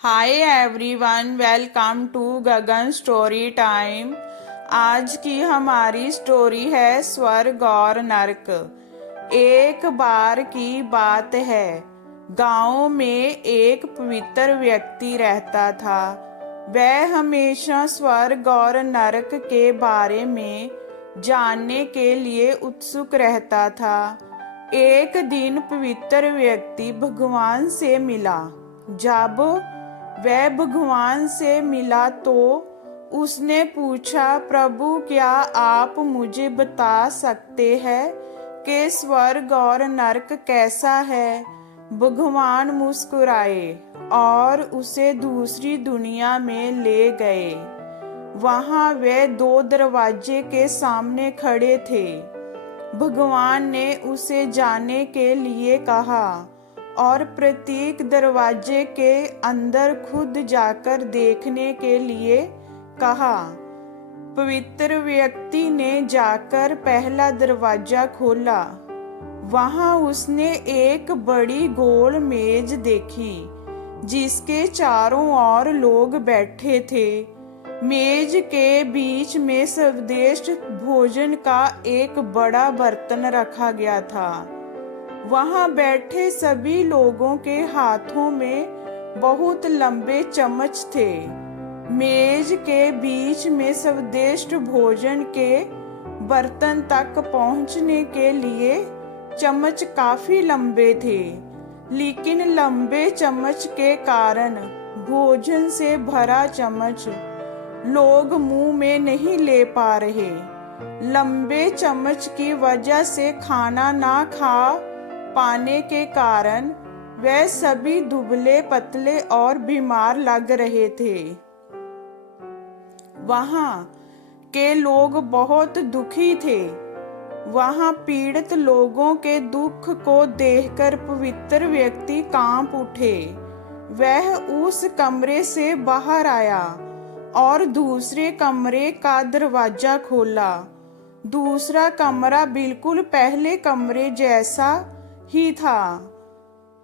Hi everyone, welcome to Gagan story time. आज की हमारी स्टोरी है स्वर्ग और नरक। एक बार की बात है, गांव में एक पवित्र व्यक्ति रहता था। वह हमेशा स्वर्ग और नरक के बारे में जानने के लिए उत्सुक रहता था। एक दिन पवित्र व्यक्ति भगवान से मिला। जब वह भगवान से मिला तो उसने पूछा, प्रभु क्या आप मुझे बता सकते हैं कि स्वर्ग और नरक कैसा है? भगवान मुस्कुराए और उसे दूसरी दुनिया में ले गए। वहां वे दो दरवाजे के सामने खड़े थे। भगवान ने उसे जाने के लिए कहा और प्रत्येक दरवाजे के अंदर खुद जाकर देखने के लिए कहा। पवित्र व्यक्ति ने जाकर पहला दरवाजा खोला। वहां उसने एक बड़ी गोल मेज देखी जिसके चारों ओर लोग बैठे थे। मेज के बीच में स्वादिष्ट भोजन का एक बड़ा बर्तन रखा गया था। वहां बैठे सभी लोगों के हाथों में बहुत लंबे चम्मच थे। मेज के बीच में स्वादिष्ट भोजन के बर्तन तक पहुंचने के लिए चम्मच काफी लंबे थे, लेकिन लंबे चम्मच के कारण भोजन से भरा चम्मच लोग मुंह में नहीं ले पा रहे। लंबे चम्मच की वजह से खाना ना खा पाने के कारण वे सभी दुबले पतले और बीमार लग रहे थे। वहां के लोग बहुत दुखी थे। वहां पीड़ित लोगों के दुख को देखकर पवित्र व्यक्ति कांप उठे। वह उस कमरे से बाहर आया और दूसरे कमरे का दरवाजा खोला। दूसरा कमरा बिल्कुल पहले कमरे जैसा ही था।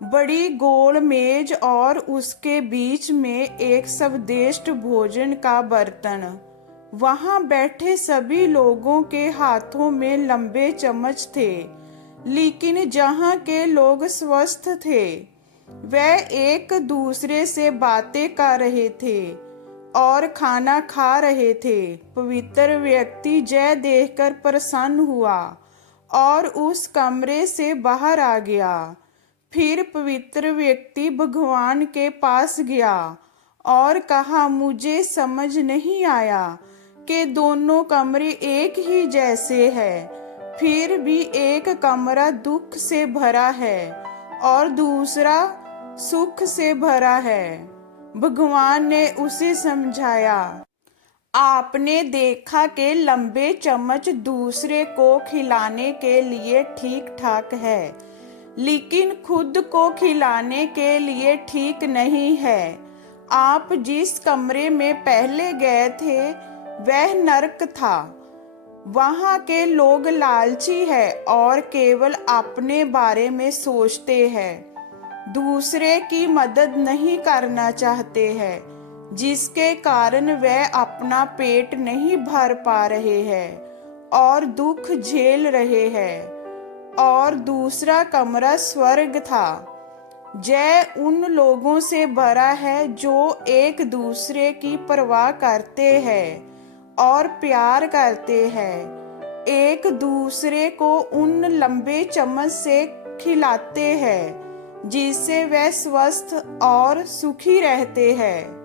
बड़ी गोल मेज और उसके बीच में एक स्वादिष्ट भोजन का बर्तन। वहां बैठे सभी लोगों के हाथों में लंबे चम्मच थे, लेकिन जहां के लोग स्वस्थ थे वे एक दूसरे से बातें कर रहे थे और खाना खा रहे थे। पवित्र व्यक्ति जय देखकर प्रसन्न हुआ और उस कमरे से बाहर आ गया। फिर पवित्र व्यक्ति भगवान के पास गया और कहा, मुझे समझ नहीं आया कि दोनों कमरे एक ही जैसे हैं, फिर भी एक कमरा दुख से भरा है और दूसरा सुख से भरा है। भगवान ने उसे समझाया, आपने देखा कि लंबे चम्मच दूसरे को खिलाने के लिए ठीक ठाक है, लेकिन खुद को खिलाने के लिए ठीक नहीं है। आप जिस कमरे में पहले गए थे वह नरक था। वहां के लोग लालची है और केवल अपने बारे में सोचते हैं, दूसरे की मदद नहीं करना चाहते हैं, जिसके कारण वह अपना पेट नहीं भर पा रहे हैं और दुख झेल रहे हैं। और दूसरा कमरा स्वर्ग था। जय उन लोगों से भरा है जो एक दूसरे की परवाह करते हैं और प्यार करते हैं, एक दूसरे को उन लंबे चम्मच से खिलाते हैं जिससे वे स्वस्थ और सुखी रहते हैं।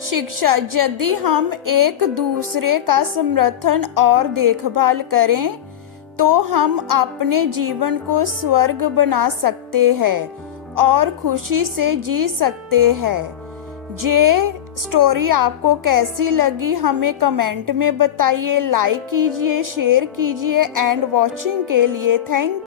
शिक्षा, यदि हम एक दूसरे का समर्थन और देखभाल करें तो हम अपने जीवन को स्वर्ग बना सकते हैं और खुशी से जी सकते हैं। ये स्टोरी आपको कैसी लगी हमें कमेंट में बताइए। लाइक कीजिए, शेयर कीजिए एंड वॉचिंग के लिए थैंक